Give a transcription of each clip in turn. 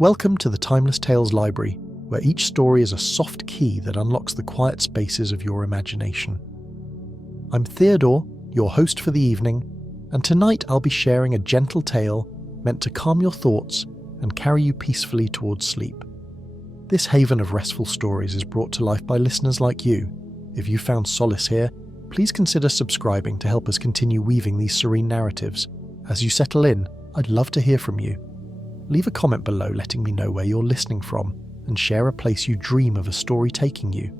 Welcome to the Timeless Tales Library, where each story is a soft key that unlocks the quiet spaces of your imagination. I'm Theodore, your host for the evening, and tonight I'll be sharing a gentle tale meant to calm your thoughts and carry you peacefully towards sleep. This haven of restful stories is brought to life by listeners like you. If you found solace here, please consider subscribing to help us continue weaving these serene narratives. As you settle in, I'd love to hear from you. Leave a comment below letting me know where you're listening from, and share a place you dream of a story taking you.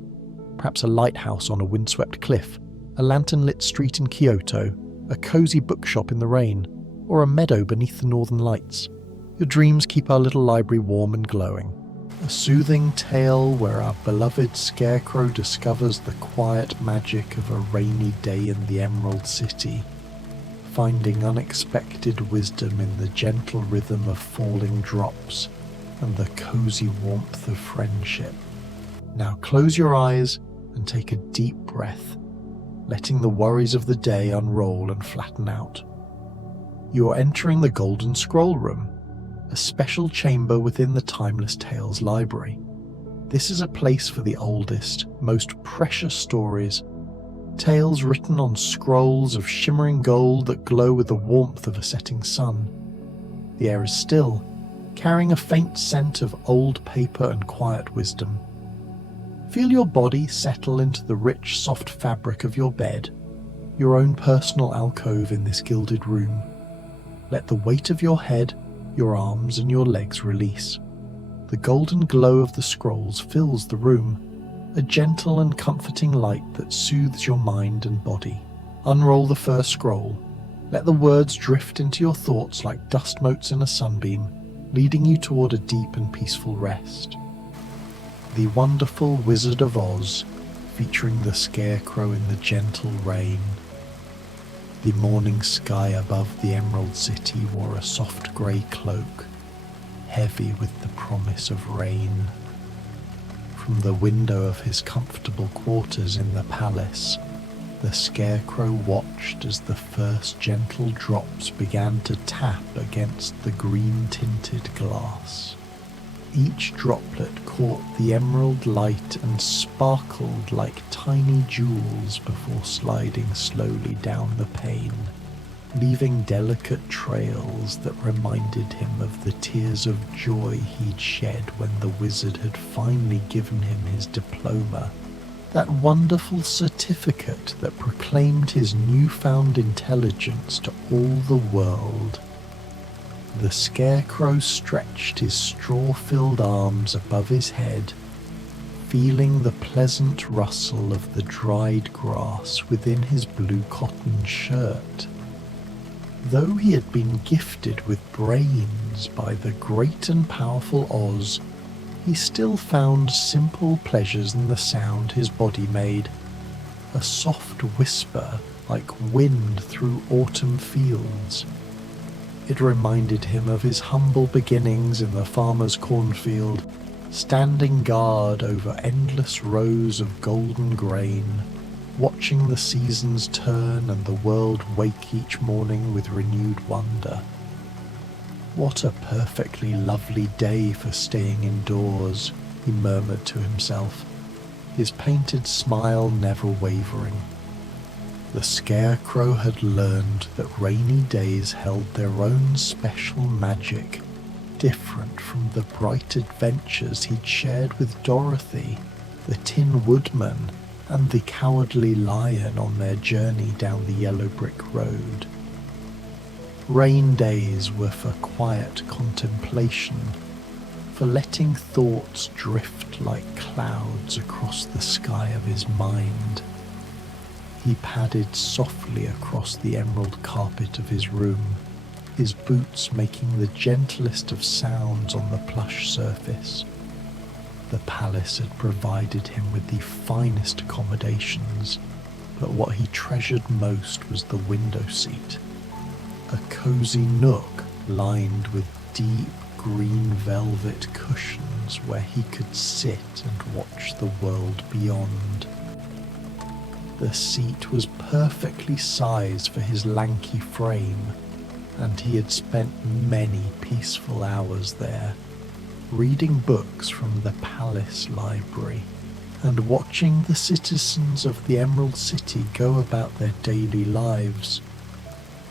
Perhaps a lighthouse on a windswept cliff, a lantern-lit street in Kyoto, a cozy bookshop in the rain, or a meadow beneath the northern lights. Your dreams keep our little library warm and glowing. A soothing tale where our beloved Scarecrow discovers the quiet magic of a rainy day in the Emerald City, finding unexpected wisdom in the gentle rhythm of falling drops and the cozy warmth of friendship. Now close your eyes and take a deep breath, letting the worries of the day unroll and flatten out. You are entering the Golden Scroll Room, a special chamber within the Timeless Tales Library. This is a place for the oldest, most precious stories, tales written on scrolls of shimmering gold that glow with the warmth of a setting sun. The air is still, carrying a faint scent of old paper and quiet wisdom. Feel your body settle into the rich, soft fabric of your bed, your own personal alcove in this gilded room. Let the weight of your head, your arms and your legs release. The golden glow of the scrolls fills the room, a gentle and comforting light that soothes your mind and body. Unroll the first scroll. Let the words drift into your thoughts like dust motes in a sunbeam, leading you toward a deep and peaceful rest. The Wonderful Wizard of Oz, featuring the Scarecrow in the gentle rain. The morning sky above the Emerald City wore a soft grey cloak, heavy with the promise of rain. From the window of his comfortable quarters in the palace, the Scarecrow watched as the first gentle drops began to tap against the green-tinted glass. Each droplet caught the emerald light and sparkled like tiny jewels before sliding slowly down the pane, leaving delicate trails that reminded him of the tears of joy he'd shed when the wizard had finally given him his diploma, that wonderful certificate that proclaimed his newfound intelligence to all the world. The Scarecrow stretched his straw-filled arms above his head, feeling the pleasant rustle of the dried grass within his blue cotton shirt. Though he had been gifted with brains by the great and powerful Oz, he still found simple pleasures in the sound his body made, a soft whisper like wind through autumn fields. It reminded him of his humble beginnings in the farmer's cornfield, standing guard over endless rows of golden grain, watching the seasons turn and the world wake each morning with renewed wonder. What a perfectly lovely day for staying indoors, he murmured to himself, his painted smile never wavering. The Scarecrow had learned that rainy days held their own special magic, different from the bright adventures he'd shared with Dorothy, the Tin Woodman, and the Cowardly Lion on their journey down the yellow brick road. Rain days were for quiet contemplation, for letting thoughts drift like clouds across the sky of his mind. He padded softly across the emerald carpet of his room, his boots making the gentlest of sounds on the plush surface. The palace had provided him with the finest accommodations, but what he treasured most was the window seat, a cozy nook lined with deep green velvet cushions where he could sit and watch the world beyond. The seat was perfectly sized for his lanky frame, and he had spent many peaceful hours there, reading books from the palace library and watching the citizens of the Emerald City go about their daily lives.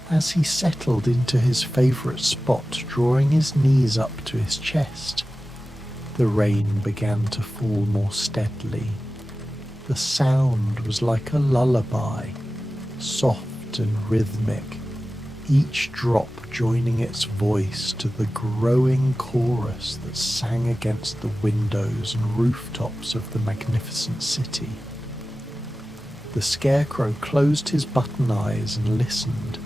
As he settled into his favourite spot, drawing his knees up to his chest, the rain began to fall more steadily. The sound was like a lullaby, soft and rhythmic, each drop joining its voice to the growing chorus that sang against the windows and rooftops of the magnificent city. The Scarecrow closed his button eyes and listened,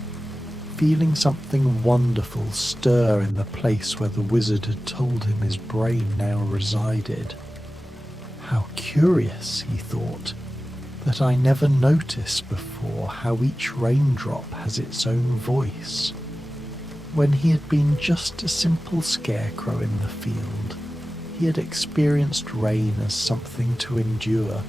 feeling something wonderful stir in the place where the wizard had told him his brain now resided. How curious, he thought, that I never noticed before how each raindrop has its own voice. When he had been just a simple scarecrow in the field, he had experienced rain as something to endure.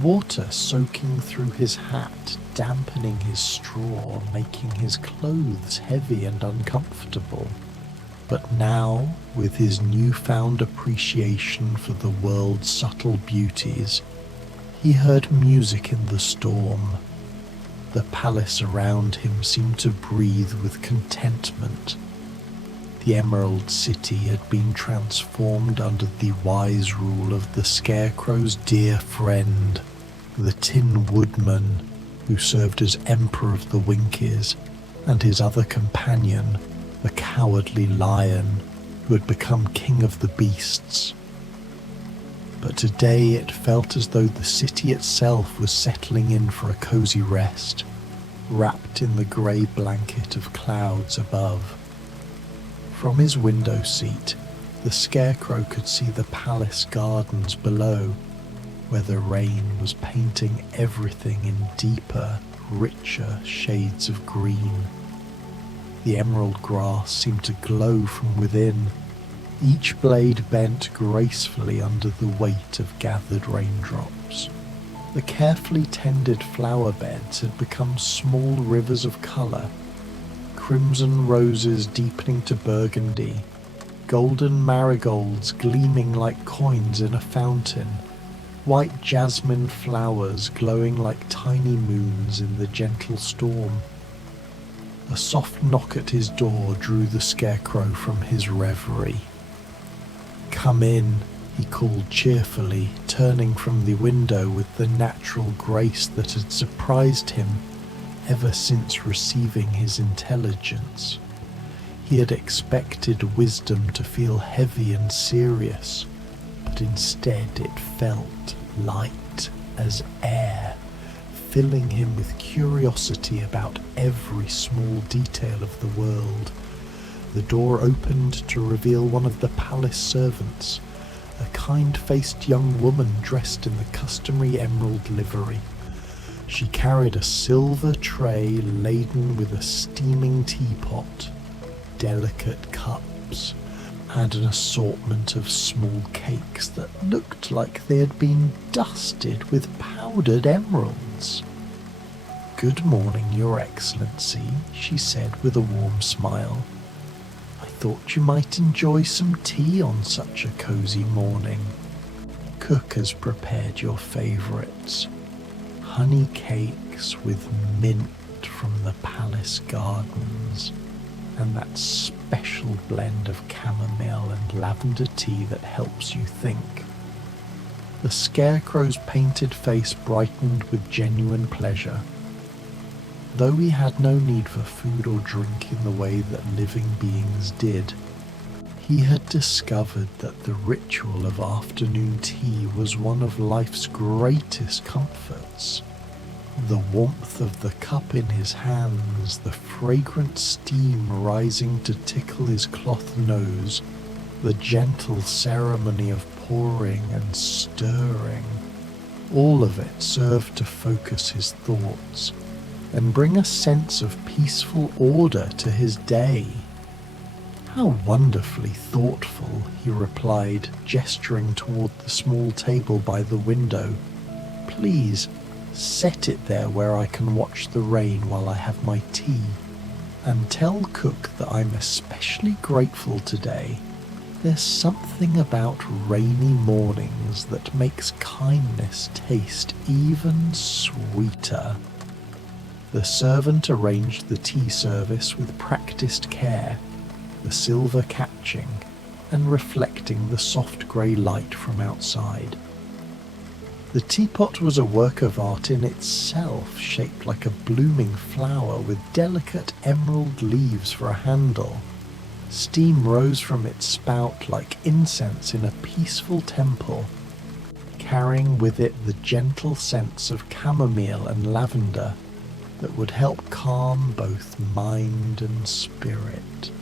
Water soaking through his hat, dampening his straw, making his clothes heavy and uncomfortable. But now, with his newfound appreciation for the world's subtle beauties, he heard music in the storm. The palace around him seemed to breathe with contentment. The Emerald City had been transformed under the wise rule of the Scarecrow's dear friend, the Tin Woodman, who served as Emperor of the Winkies, and his other companion, the Cowardly Lion, who had become King of the Beasts. But today it felt as though the city itself was settling in for a cozy rest, wrapped in the grey blanket of clouds above. From his window seat, the Scarecrow could see the palace gardens below, where the rain was painting everything in deeper, richer shades of green. The emerald grass seemed to glow from within, each blade bent gracefully under the weight of gathered raindrops. The carefully tended flower beds had become small rivers of colour, crimson roses deepening to burgundy, golden marigolds gleaming like coins in a fountain, white jasmine flowers glowing like tiny moons in the gentle storm. A soft knock at his door drew the Scarecrow from his reverie. "Come in," he called cheerfully, turning from the window with the natural grace that had surprised him ever since receiving his intelligence. He had expected wisdom to feel heavy and serious, but instead it felt light as air, filling him with curiosity about every small detail of the world. The door opened to reveal one of the palace servants, a kind-faced young woman dressed in the customary emerald livery. She carried a silver tray laden with a steaming teapot, delicate cups, and an assortment of small cakes that looked like they had been dusted with powdered emeralds. "Good morning, Your Excellency," she said with a warm smile. "I thought you might enjoy some tea on such a cozy morning. Cook has prepared your favourites, honey cakes with mint from the palace gardens, and that special blend of chamomile and lavender tea that helps you think." The Scarecrow's painted face brightened with genuine pleasure. Though he had no need for food or drink in the way that living beings did, he had discovered that the ritual of afternoon tea was one of life's greatest comforts. The warmth of the cup in his hands, the fragrant steam rising to tickle his cloth nose, the gentle ceremony of pouring and stirring, all of it served to focus his thoughts and bring a sense of peaceful order to his day. "How wonderfully thoughtful," he replied, gesturing toward the small table by the window. "Please, set it there where I can watch the rain while I have my tea, and tell Cook that I'm especially grateful today There's something about rainy mornings that makes kindness taste even sweeter. The servant arranged the tea service with practiced care, the silver catching and reflecting the soft grey light from outside. The teapot was a work of art in itself, shaped like a blooming flower with delicate emerald leaves for a handle. Steam rose from its spout like incense in a peaceful temple, carrying with it the gentle scents of chamomile and lavender that would help calm both mind and spirit.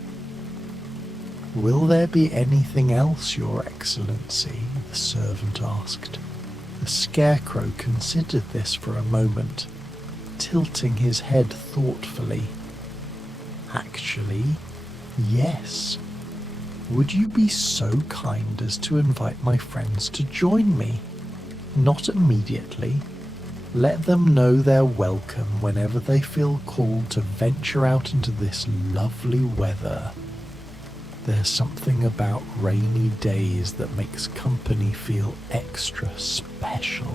"Will there be anything else, Your Excellency?" the servant asked. The Scarecrow considered this for a moment, tilting his head thoughtfully. "Actually, yes. Would you be so kind as to invite my friends to join me? Not immediately. Let them know they're welcome whenever they feel called to venture out into this lovely weather. There's something about rainy days that makes company feel extra special."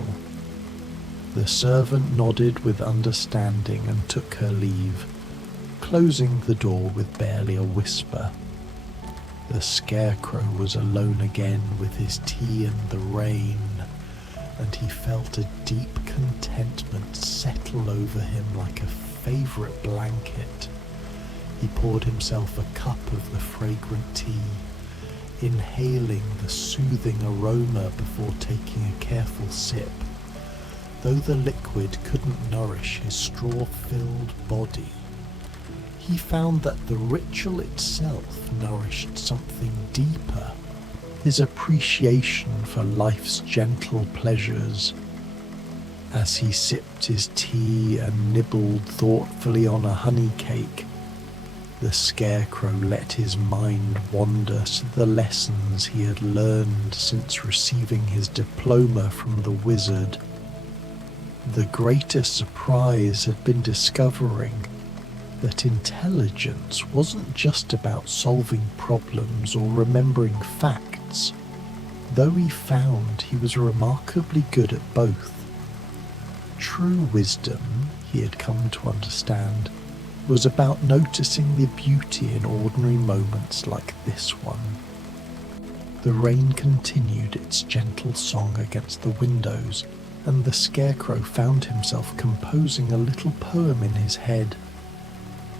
The servant nodded with understanding and took her leave, closing the door with barely a whisper. The Scarecrow was alone again with his tea and the rain, and he felt a deep contentment settle over him like a favourite blanket. He poured himself a cup of the fragrant tea, inhaling the soothing aroma before taking a careful sip. Though the liquid couldn't nourish his straw-filled body, he found that the ritual itself nourished something deeper, his appreciation for life's gentle pleasures. As he sipped his tea and nibbled thoughtfully on a honey cake, the Scarecrow let his mind wander to the lessons he had learned since receiving his diploma from the wizard. The greatest surprise had been discovering that intelligence wasn't just about solving problems or remembering facts, though he found he was remarkably good at both. True wisdom, he had come to understand, was about noticing the beauty in ordinary moments like this one. The rain continued its gentle song against the windows, and the Scarecrow found himself composing a little poem in his head.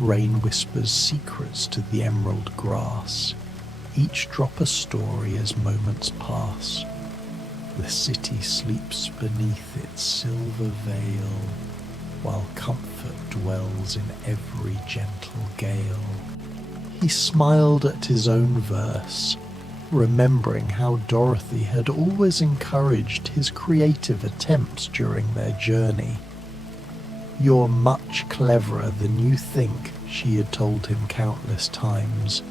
Rain whispers secrets to the emerald grass, each drop a story as moments pass. The city sleeps beneath its silver veil, while comfort dwells in every gentle gale. He smiled at his own verse, remembering how Dorothy had always encouraged his creative attempts during their journey. "You're much cleverer than you think," she had told him countless times,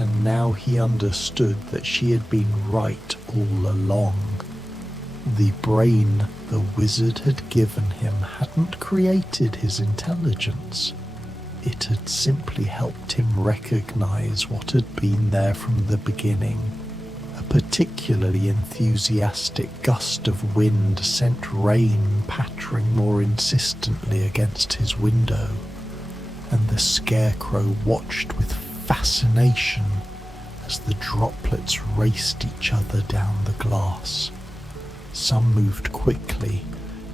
and now he understood that she had been right all along. The brain the wizard had given him hadn't created his intelligence. It had simply helped him recognize what had been there from the beginning. A particularly enthusiastic gust of wind sent rain pattering more insistently against his window, and the Scarecrow watched with fascination as the droplets raced each other down the glass. Some moved quickly,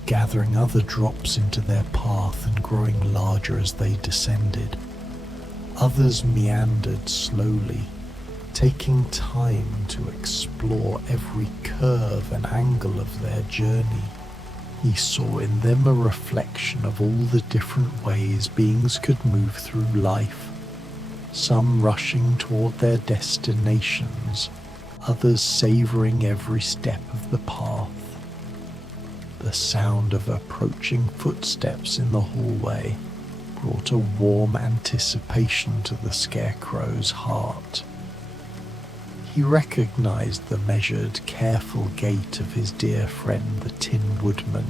gathering other drops into their path and growing larger as they descended. Others meandered slowly, taking time to explore every curve and angle of their journey. He saw in them a reflection of all the different ways beings could move through life, some rushing toward their destinations, others savouring every step of the path. The sound of approaching footsteps in the hallway brought a warm anticipation to the Scarecrow's heart. He recognized the measured, careful gait of his dear friend the Tin Woodman,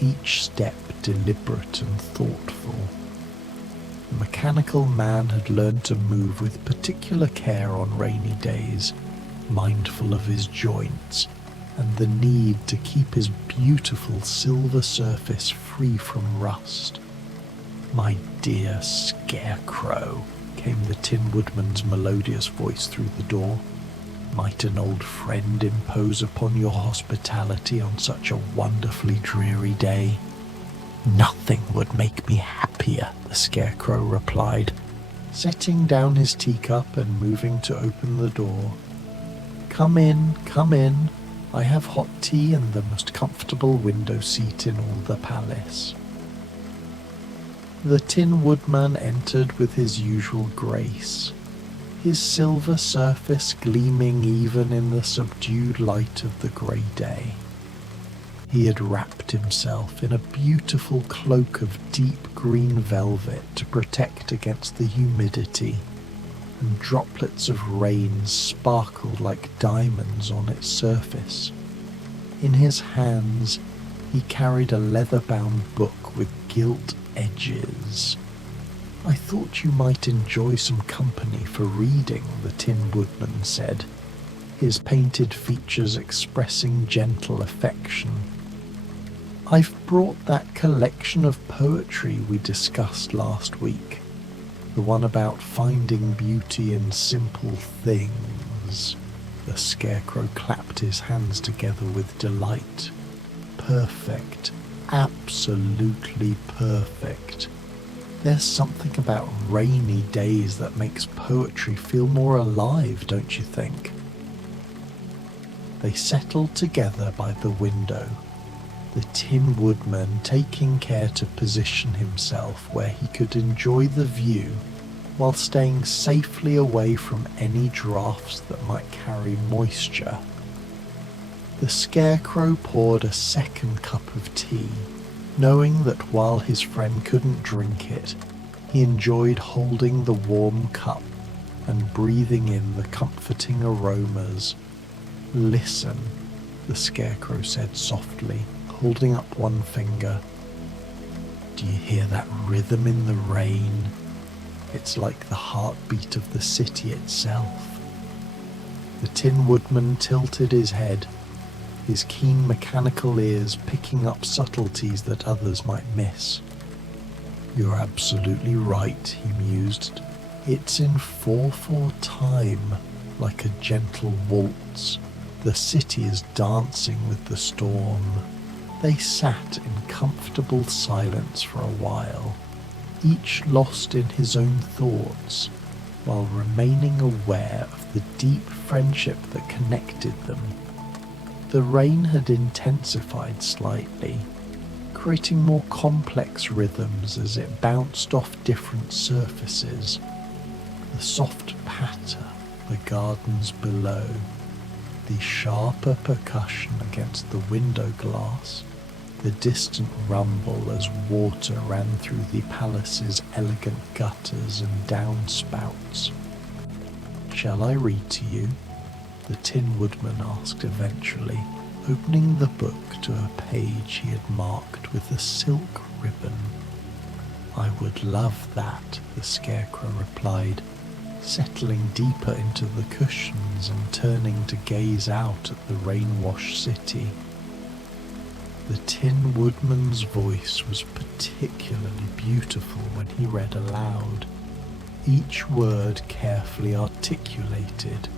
each step deliberate and thoughtful. The mechanical man had learned to move with particular care on rainy days, mindful of his joints and the need to keep his beautiful silver surface free from rust. "My dear Scarecrow," came the Tin Woodman's melodious voice through the door. "Might an old friend impose upon your hospitality on such a wonderfully dreary day?" "Nothing would make me happier," the Scarecrow replied, setting down his teacup and moving to open the door. Come in. I have hot tea and the most comfortable window seat in all the palace." The Tin Woodman entered with his usual grace, his silver surface gleaming even in the subdued light of the grey day. He had wrapped himself in a beautiful cloak of deep green velvet to protect against the humidity, and droplets of rain sparkled like diamonds on its surface. In his hands he carried a leather-bound book with gilt edges. "I thought you might enjoy some company for reading," the Tin Woodman said, his painted features expressing gentle affection. "I've brought that collection of poetry we discussed last week, the one about finding beauty in simple things." The Scarecrow clapped his hands together with delight. "Perfect. Absolutely perfect. There's something about rainy days that makes poetry feel more alive, don't you think?" They settled together by the window, the Tin Woodman taking care to position himself where he could enjoy the view while staying safely away from any draughts that might carry moisture. The Scarecrow poured a second cup of tea, knowing that while his friend couldn't drink it, he enjoyed holding the warm cup and breathing in the comforting aromas. "Listen," the Scarecrow said softly, holding up one finger. "Do you hear that rhythm in the rain? It's like the heartbeat of the city itself." The Tin Woodman tilted his head, his keen mechanical ears picking up subtleties that others might miss. "You're absolutely right," he mused. "It's in 4/4 time, like a gentle waltz. The city is dancing with the storm." They sat in comfortable silence for a while, each lost in his own thoughts, while remaining aware of the deep friendship that connected them. The rain had intensified slightly, creating more complex rhythms as it bounced off different surfaces. The soft patter of the gardens below, the sharper percussion against the window glass, the distant rumble as water ran through the palace's elegant gutters and downspouts. "Shall I read to you?" the Tin Woodman asked eventually, opening the book to a page he had marked with a silk ribbon. "I would love that," the Scarecrow replied, settling deeper into the cushions and turning to gaze out at the rain-washed city. The Tin Woodman's voice was particularly beautiful when he read aloud, each word carefully articulated,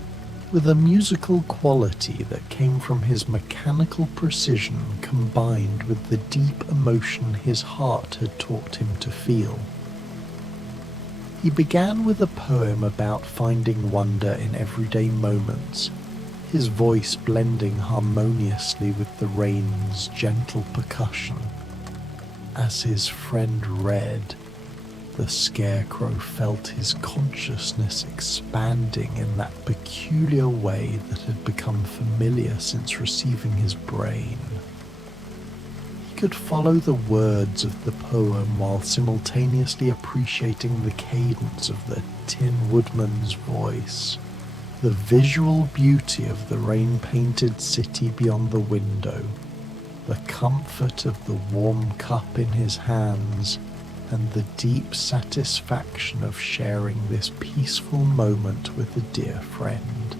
with a musical quality that came from his mechanical precision combined with the deep emotion his heart had taught him to feel. He began with a poem about finding wonder in everyday moments, his voice blending harmoniously with the rain's gentle percussion. As his friend read, the Scarecrow felt his consciousness expanding in that peculiar way that had become familiar since receiving his brain. He could follow the words of the poem while simultaneously appreciating the cadence of the Tin Woodman's voice, the visual beauty of the rain-painted city beyond the window, the comfort of the warm cup in his hands, and the deep satisfaction of sharing this peaceful moment with a dear friend.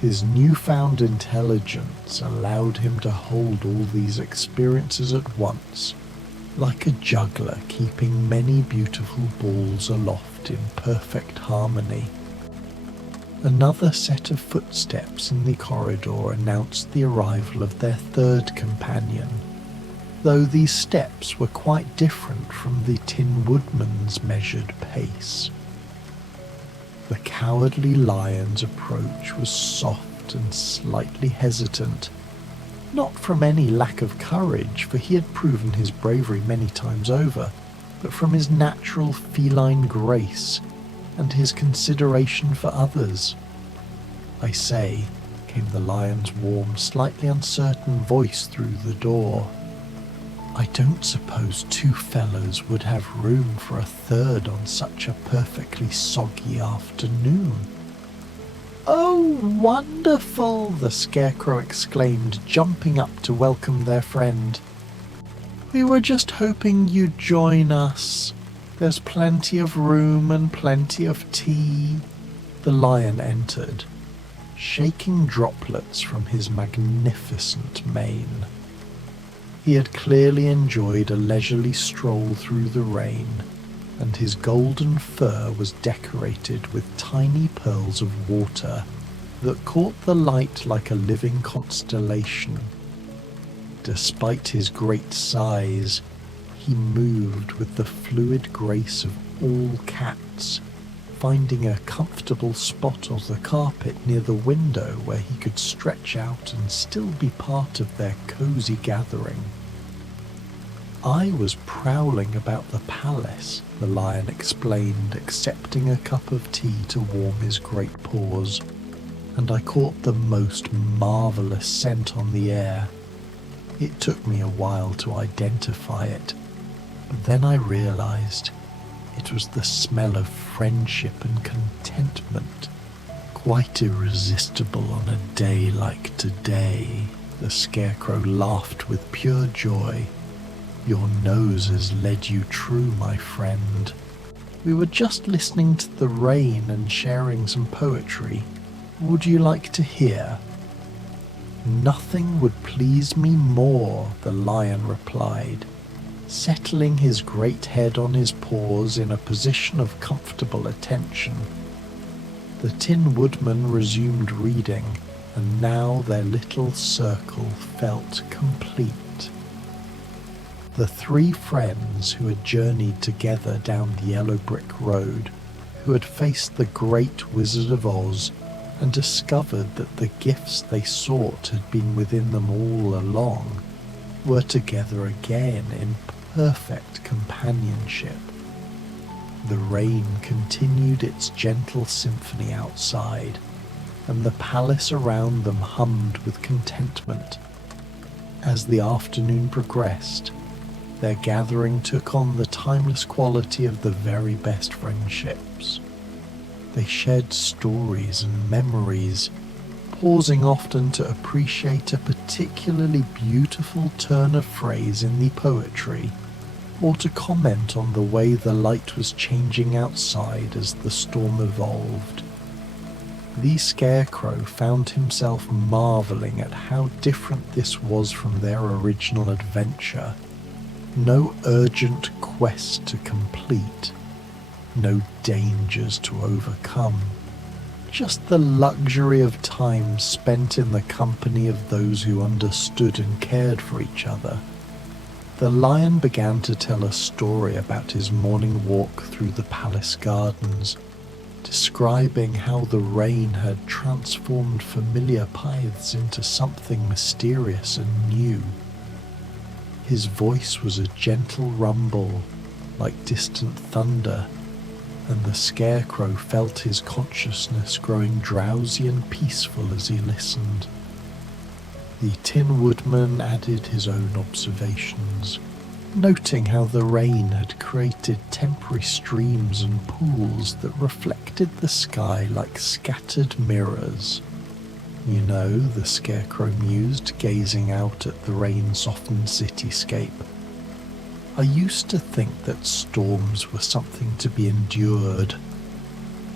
His newfound intelligence allowed him to hold all these experiences at once, like a juggler keeping many beautiful balls aloft in perfect harmony. Another set of footsteps in the corridor announced the arrival of their third companion, though these steps were quite different from the Tin Woodman's measured pace. The Cowardly Lion's approach was soft and slightly hesitant, not from any lack of courage, for he had proven his bravery many times over, but from his natural feline grace and his consideration for others. "I say," came the lion's warm, slightly uncertain voice through the door, "I don't suppose two fellows would have room for a third on such a perfectly soggy afternoon." "Oh, wonderful!" the Scarecrow exclaimed, jumping up to welcome their friend. "We were just hoping you'd join us. There's plenty of room and plenty of tea." The lion entered, shaking droplets from his magnificent mane. He had clearly enjoyed a leisurely stroll through the rain, and his golden fur was decorated with tiny pearls of water that caught the light like a living constellation. Despite his great size, he moved with the fluid grace of all cats, finding a comfortable spot on the carpet near the window where he could stretch out and still be part of their cozy gathering. "I was prowling about the palace," the lion explained, accepting a cup of tea to warm his great paws, "and I caught the most marvellous scent on the air. It took me a while to identify it, but then I realized it was the smell of friendship and contentment, quite irresistible on a day like today." The Scarecrow laughed with pure joy. "Your nose has led you true, my friend. We were just listening to the rain and sharing some poetry. Would you like to hear?" "Nothing would please me more," the lion replied, settling his great head on his paws in a position of comfortable attention. The Tin Woodman resumed reading, and now their little circle felt complete. The three friends who had journeyed together down the yellow brick road, who had faced the great Wizard of Oz and discovered that the gifts they sought had been within them all along, were together again in perfect companionship. The rain continued its gentle symphony outside, and the palace around them hummed with contentment. As the afternoon progressed, their gathering took on the timeless quality of the very best friendships. They shared stories and memories, pausing often to appreciate a particularly beautiful turn of phrase in the poetry, or to comment on the way the light was changing outside as the storm evolved. The Scarecrow found himself marvelling at how different this was from their original adventure. No urgent quest to complete, no dangers to overcome, just the luxury of time spent in the company of those who understood and cared for each other. The lion began to tell a story about his morning walk through the palace gardens, describing how the rain had transformed familiar paths into something mysterious and new. His voice was a gentle rumble, like distant thunder, and the Scarecrow felt his consciousness growing drowsy and peaceful as he listened. The Tin Woodman added his own observations, noting how the rain had created temporary streams and pools that reflected the sky like scattered mirrors. "You know," the Scarecrow mused, gazing out at the rain-softened cityscape, I used to think that storms were something to be endured.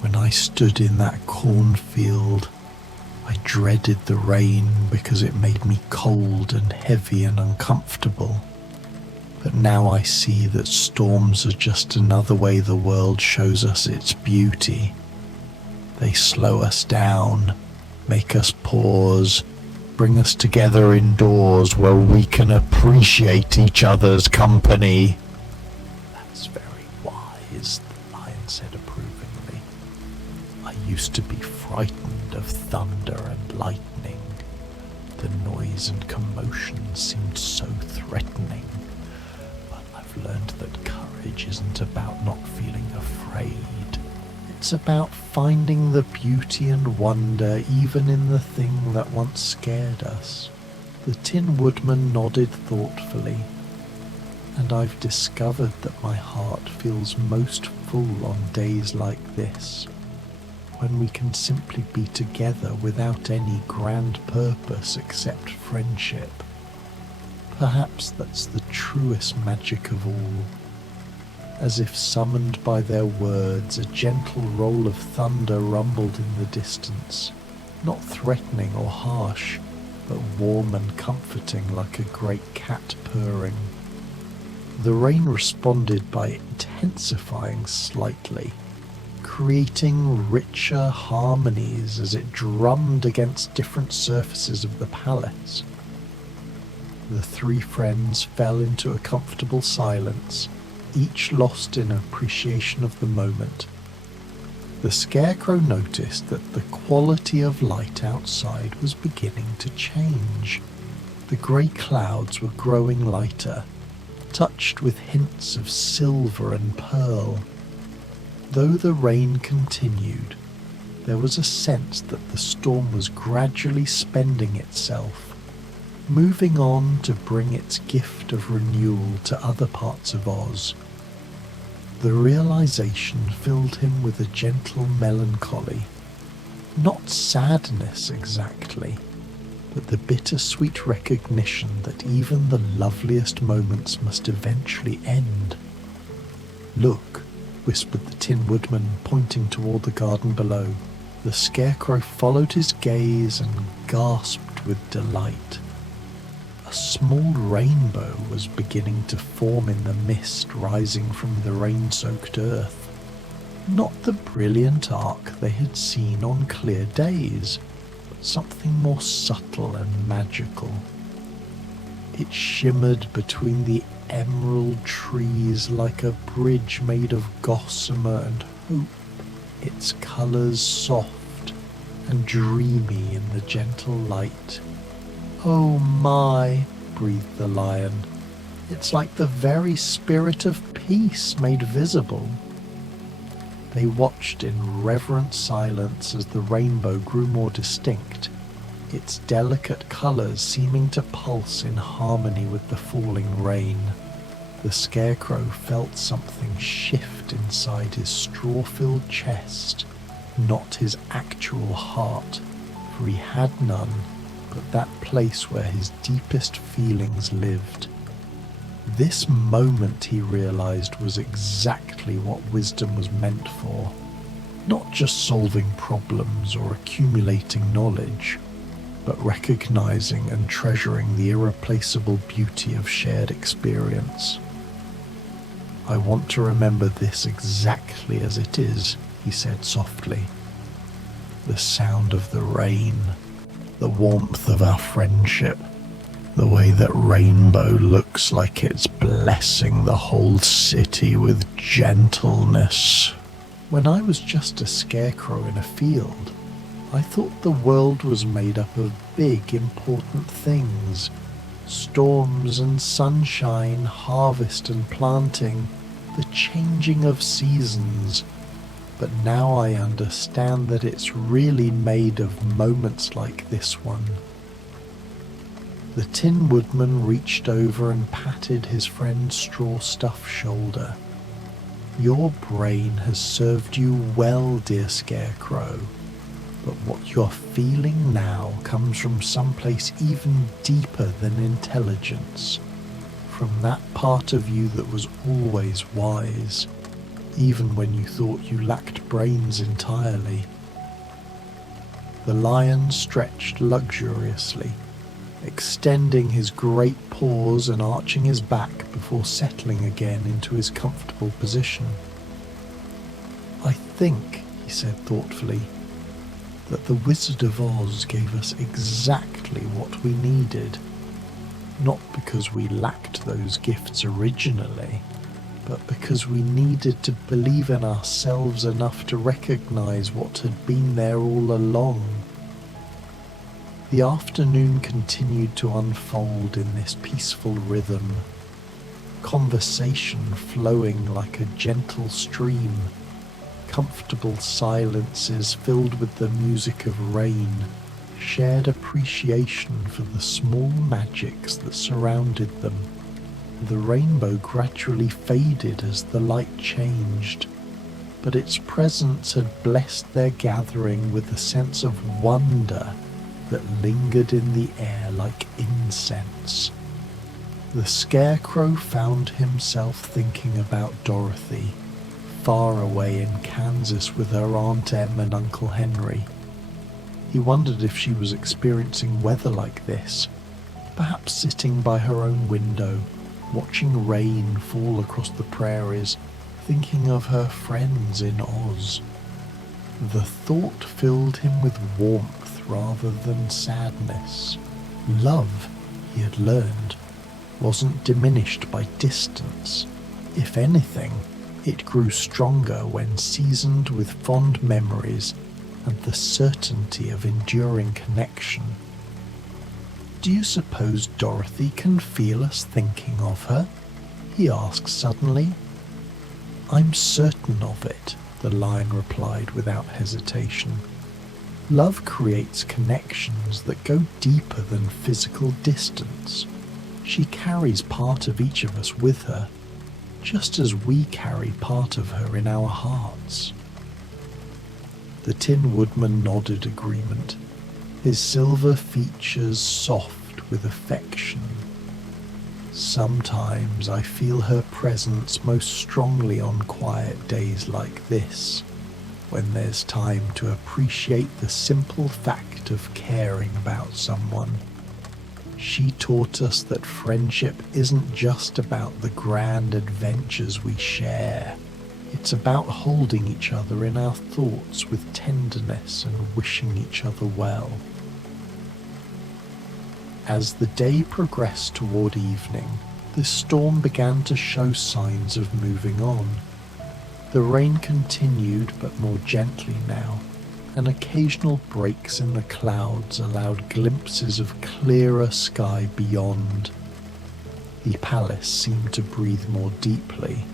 When I stood in that cornfield, I dreaded the rain because it made me cold and heavy and uncomfortable. But now I see that storms are just another way the world shows us its beauty. They slow us down, make us pause, bring us together indoors where we can appreciate each other's company. That's very wise, the lion said approvingly. I used to be frightened of thunder and lightning. The noise and commotion seemed so threatening. But I've learned that courage isn't about not feeling afraid. It's about finding the beauty and wonder even in the thing that once scared us. The Tin Woodman nodded thoughtfully, and I've discovered that my heart feels most full on days like this, when we can simply be together without any grand purpose except friendship. Perhaps that's the truest magic of all. As if summoned by their words, a gentle roll of thunder rumbled in the distance, not threatening or harsh, but warm and comforting like a great cat purring. The rain responded by intensifying slightly, creating richer harmonies as it drummed against different surfaces of the palace. The three friends fell into a comfortable silence, each lost in appreciation of the moment. The Scarecrow noticed that the quality of light outside was beginning to change. The grey clouds were growing lighter, touched with hints of silver and pearl. Though the rain continued, there was a sense that the storm was gradually spending itself, moving on to bring its gift of renewal to other parts of Oz. The realization filled him with a gentle melancholy, not sadness exactly, but the bittersweet recognition that even the loveliest moments must eventually end. "Look," whispered the Tin Woodman, pointing toward the garden below. The Scarecrow followed his gaze and gasped with delight. A small rainbow was beginning to form in the mist rising from the rain-soaked earth. Not the brilliant arc they had seen on clear days, but something more subtle and magical. It shimmered between the emerald trees like a bridge made of gossamer and hope, its colours soft and dreamy in the gentle light. "Oh my," breathed the lion. "It's like the very spirit of peace made visible." They watched in reverent silence as the rainbow grew more distinct, its delicate colours seeming to pulse in harmony with the falling rain. The Scarecrow felt something shift inside his straw-filled chest, not his actual heart, for he had none, but that place where his deepest feelings lived. This moment, he realized, was exactly what wisdom was meant for. Not just solving problems or accumulating knowledge, but recognizing and treasuring the irreplaceable beauty of shared experience. "I want to remember this exactly as it is," he said softly. "The sound of the rain, the warmth of our friendship, the way that rainbow looks like it's blessing the whole city with gentleness. When I was just a scarecrow in a field, I thought the world was made up of big, important things. Storms and sunshine, harvest and planting, the changing of seasons. But now I understand that it's really made of moments like this one." The Tin Woodman reached over and patted his friend's straw-stuffed shoulder. "Your brain has served you well, dear Scarecrow, but what you're feeling now comes from someplace even deeper than intelligence, from that part of you that was always wise, even when you thought you lacked brains entirely. The lion stretched luxuriously, extending his great paws and arching his back before settling again into his comfortable position. "I think," he said thoughtfully, "that the Wizard of Oz gave us exactly what we needed, not because we lacked those gifts originally, but because we needed to believe in ourselves enough to recognize what had been there all along." The afternoon continued to unfold in this peaceful rhythm, conversation flowing like a gentle stream, comfortable silences filled with the music of rain, shared appreciation for the small magics that surrounded them. The rainbow gradually faded as the light changed, but its presence had blessed their gathering with a sense of wonder that lingered in the air like incense. The Scarecrow found himself thinking about Dorothy, far away in Kansas with her Aunt Em and Uncle Henry. He wondered if she was experiencing weather like this, perhaps sitting by her own window, watching rain fall across the prairies, thinking of her friends in Oz. The thought filled him with warmth rather than sadness. Love, he had learned, wasn't diminished by distance. If anything, it grew stronger when seasoned with fond memories and the certainty of enduring connection. "Do you suppose Dorothy can feel us thinking of her?" he asked suddenly. "I'm certain of it," the lion replied without hesitation. "Love creates connections that go deeper than physical distance. She carries part of each of us with her, just as we carry part of her in our hearts." The Tin Woodman nodded agreement, his silver features soft with affection. "Sometimes I feel her presence most strongly on quiet days like this, when there's time to appreciate the simple fact of caring about someone. She taught us that friendship isn't just about the grand adventures we share. It's about holding each other in our thoughts with tenderness and wishing each other well." As the day progressed toward evening, the storm began to show signs of moving on. The rain continued, but more gently now, and occasional breaks in the clouds allowed glimpses of clearer sky beyond. The palace seemed to breathe more deeply,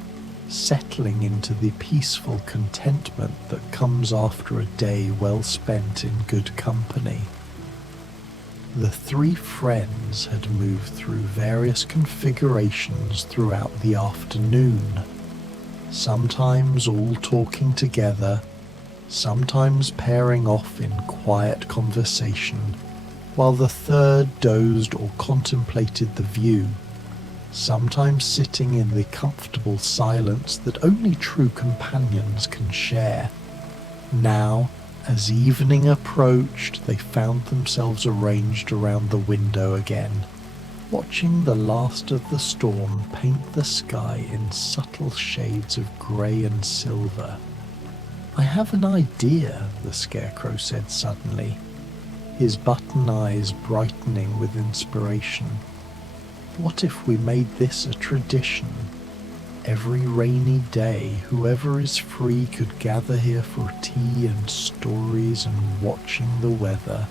settling into the peaceful contentment that comes after a day well spent in good company. The three friends had moved through various configurations throughout the afternoon, sometimes all talking together, sometimes pairing off in quiet conversation, while the third dozed or contemplated the view, sometimes sitting in the comfortable silence that only true companions can share. Now, as evening approached, they found themselves arranged around the window again, watching the last of the storm paint the sky in subtle shades of grey and silver. "I have an idea," the Scarecrow said suddenly, his button eyes brightening with inspiration. "What if we made this a tradition? Every rainy day, whoever is free could gather here for tea and stories and watching the weather.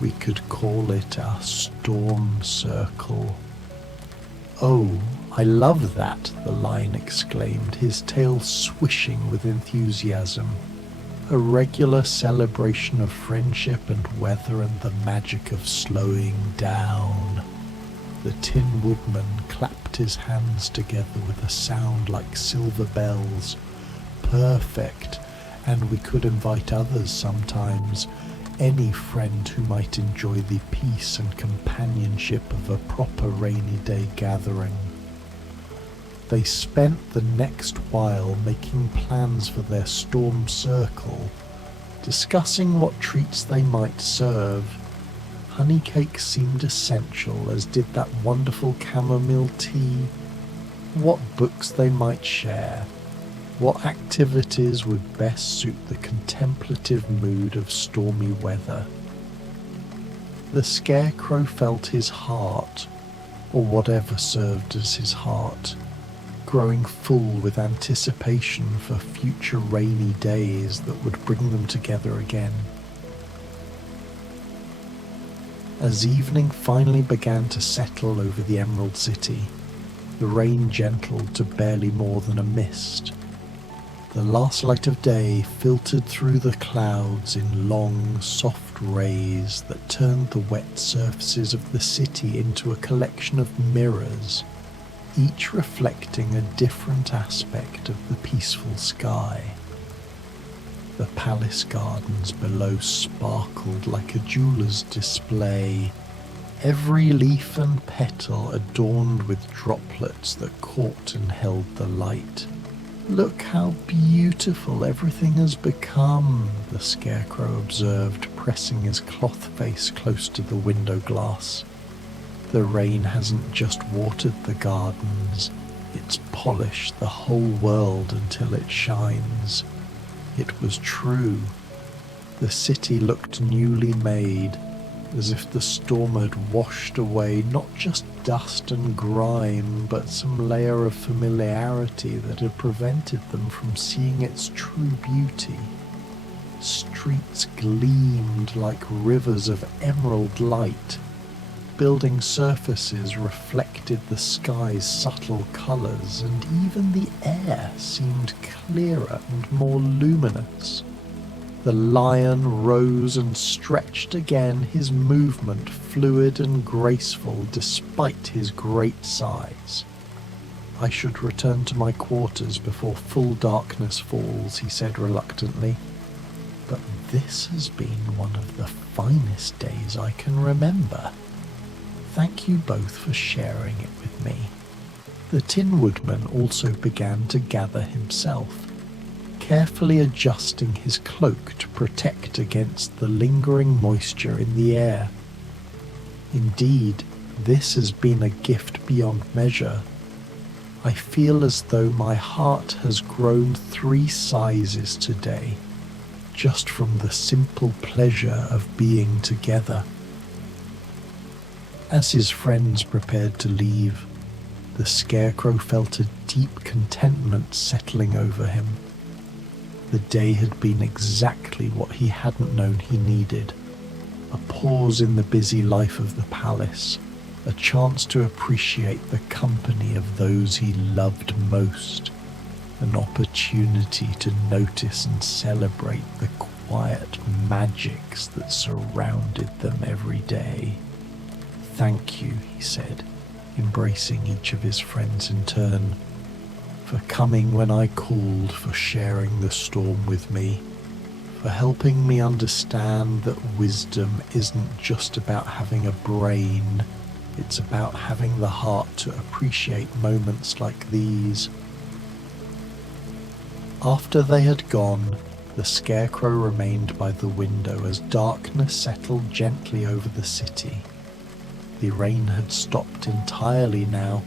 We could call it our storm circle." "Oh, I love that," the lion exclaimed, his tail swishing with enthusiasm. "A regular celebration of friendship and weather and the magic of slowing down." The Tin Woodman clapped his hands together with a sound like silver bells. "Perfect, and we could invite others sometimes. any friend who might enjoy the peace and companionship of a proper rainy day gathering. They spent the next while making plans for their storm circle, discussing what treats they might serve. Honey cake seemed essential, as did that wonderful chamomile tea. What books they might share, what activities would best suit the contemplative mood of stormy weather. The Scarecrow felt his heart, or whatever served as his heart, growing full with anticipation for future rainy days that would bring them together again. As evening finally began to settle over the Emerald City, the rain gentled to barely more than a mist. The last light of day filtered through the clouds in long, soft rays that turned the wet surfaces of the city into a collection of mirrors, each reflecting a different aspect of the peaceful sky. The palace gardens below sparkled like a jeweller's display, every leaf and petal adorned with droplets that caught and held the light. "Look how beautiful everything has become," the Scarecrow observed, pressing his cloth face close to the window glass. The rain hasn't just watered the gardens, it's polished the whole world until it shines. It was true. The city looked newly made, as if the storm had washed away not just dust and grime, but some layer of familiarity that had prevented them from seeing its true beauty. Streets gleamed like rivers of emerald light. Building surfaces reflected the sky's subtle colours, and even the air seemed clearer and more luminous. The lion rose and stretched again, his movement fluid and graceful despite his great size. "I should return to my quarters before full darkness falls," he said reluctantly. "But this has been one of the finest days I can remember. Thank you both for sharing it with me." The Tin Woodman also began to gather himself, carefully adjusting his cloak to protect against the lingering moisture in the air. "Indeed, this has been a gift beyond measure. I feel as though my heart has grown 3 sizes today, just from the simple pleasure of being together." As his friends prepared to leave, the Scarecrow felt a deep contentment settling over him. The day had been exactly what he hadn't known he needed. A pause in the busy life of the palace, a chance to appreciate the company of those he loved most, an opportunity to notice and celebrate the quiet magics that surrounded them every day. "Thank you," he said, embracing each of his friends in turn, "for coming when I called, for sharing the storm with me, for helping me understand that wisdom isn't just about having a brain, it's about having the heart to appreciate moments like these." After they had gone, the Scarecrow remained by the window as darkness settled gently over the city. The rain had stopped entirely now,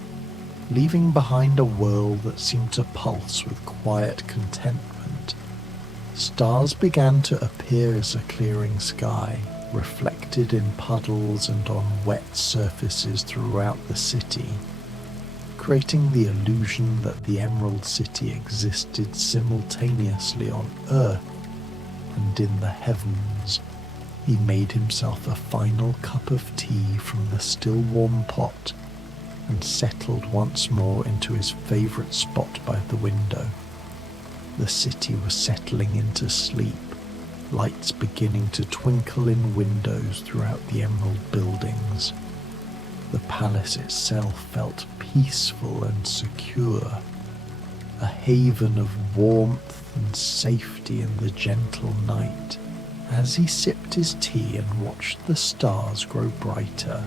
leaving behind a world that seemed to pulse with quiet contentment. Stars began to appear as a clearing sky, reflected in puddles and on wet surfaces throughout the city, creating the illusion that the Emerald City existed simultaneously on Earth and in the heavens. He made himself a final cup of tea from the still warm pot and settled once more into his favourite spot by the window. The city was settling into sleep, lights beginning to twinkle in windows throughout the emerald buildings. The palace itself felt peaceful and secure, a haven of warmth and safety in the gentle night. As he sipped his tea and watched the stars grow brighter,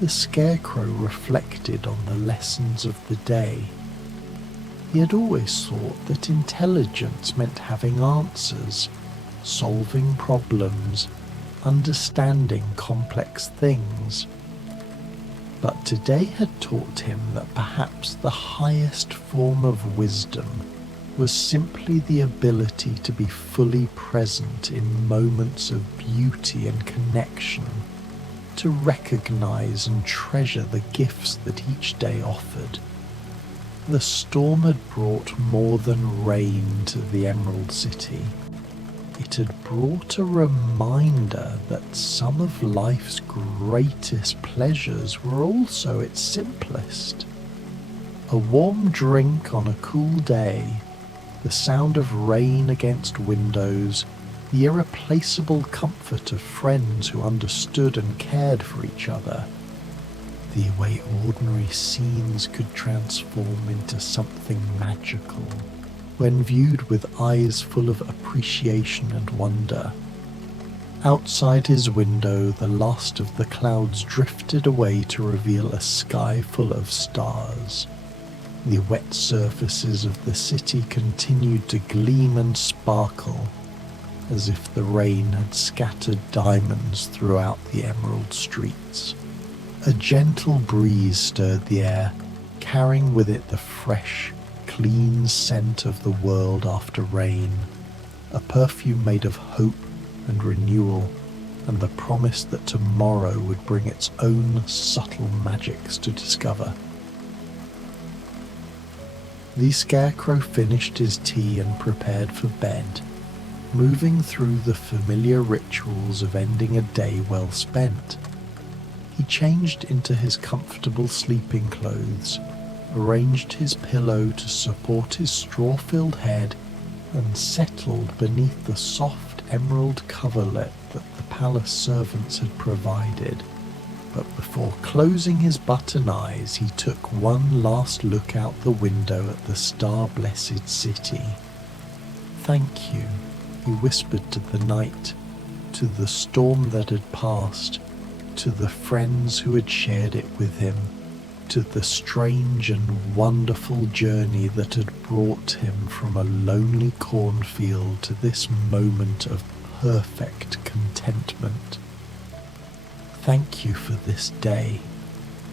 the Scarecrow reflected on the lessons of the day. He had always thought that intelligence meant having answers, solving problems, understanding complex things. But today had taught him that perhaps the highest form of wisdom was simply the ability to be fully present in moments of beauty and connection, to recognize and treasure the gifts that each day offered. The storm had brought more than rain to the Emerald City. It had brought a reminder that some of life's greatest pleasures were also its simplest. A warm drink on a cool day, the sound of rain against windows, the irreplaceable comfort of friends who understood and cared for each other. The way ordinary scenes could transform into something magical when viewed with eyes full of appreciation and wonder. Outside his window, the last of the clouds drifted away to reveal a sky full of stars. The wet surfaces of the city continued to gleam and sparkle, as if the rain had scattered diamonds throughout the emerald streets. A gentle breeze stirred the air, carrying with it the fresh, clean scent of the world after rain, a perfume made of hope and renewal, and the promise that tomorrow would bring its own subtle magics to discover. The Scarecrow finished his tea and prepared for bed, moving through the familiar rituals of ending a day well spent. He changed into his comfortable sleeping clothes, arranged his pillow to support his straw-filled head, and settled beneath the soft emerald coverlet that the palace servants had provided. But before closing his button eyes, he took one last look out the window at the star-blessed city. "Thank you," he whispered to the night, to the storm that had passed, to the friends who had shared it with him, to the strange and wonderful journey that had brought him from a lonely cornfield to this moment of perfect contentment. Thank you for this day,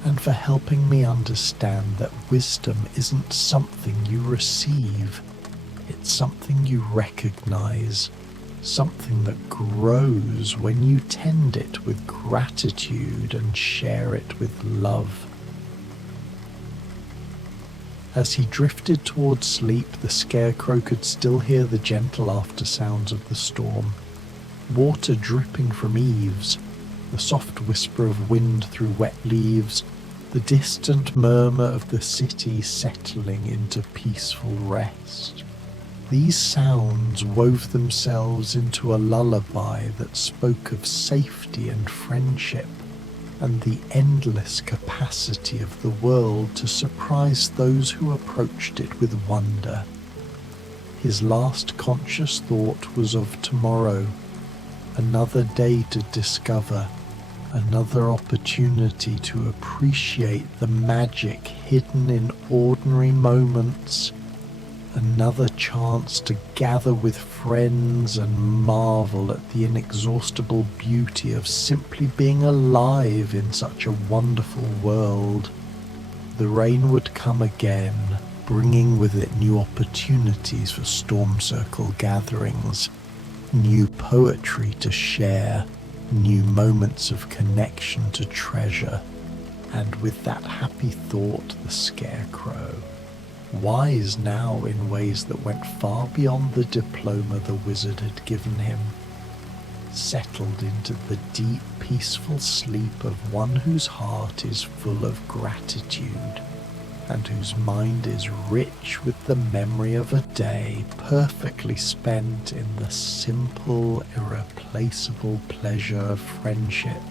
and for helping me understand that wisdom isn't something you receive, it's something you recognize, something that grows when you tend it with gratitude and share it with love. As he drifted towards sleep, the Scarecrow could still hear the gentle after-sounds of the storm, water dripping from eaves, the soft whisper of wind through wet leaves, the distant murmur of the city settling into peaceful rest. These sounds wove themselves into a lullaby that spoke of safety and friendship, and the endless capacity of the world to surprise those who approached it with wonder. His last conscious thought was of tomorrow, another day to discover, another opportunity to appreciate the magic hidden in ordinary moments, another chance to gather with friends and marvel at the inexhaustible beauty of simply being alive in such a wonderful world. The rain would come again, bringing with it new opportunities for storm circle gatherings, new poetry to share, new moments of connection to treasure, and with that happy thought the Scarecrow, wise now in ways that went far beyond the diploma the wizard had given him, settled into the deep, peaceful sleep of one whose heart is full of gratitude, and whose mind is rich with the memory of a day perfectly spent in the simple, irreplaceable pleasure of friendship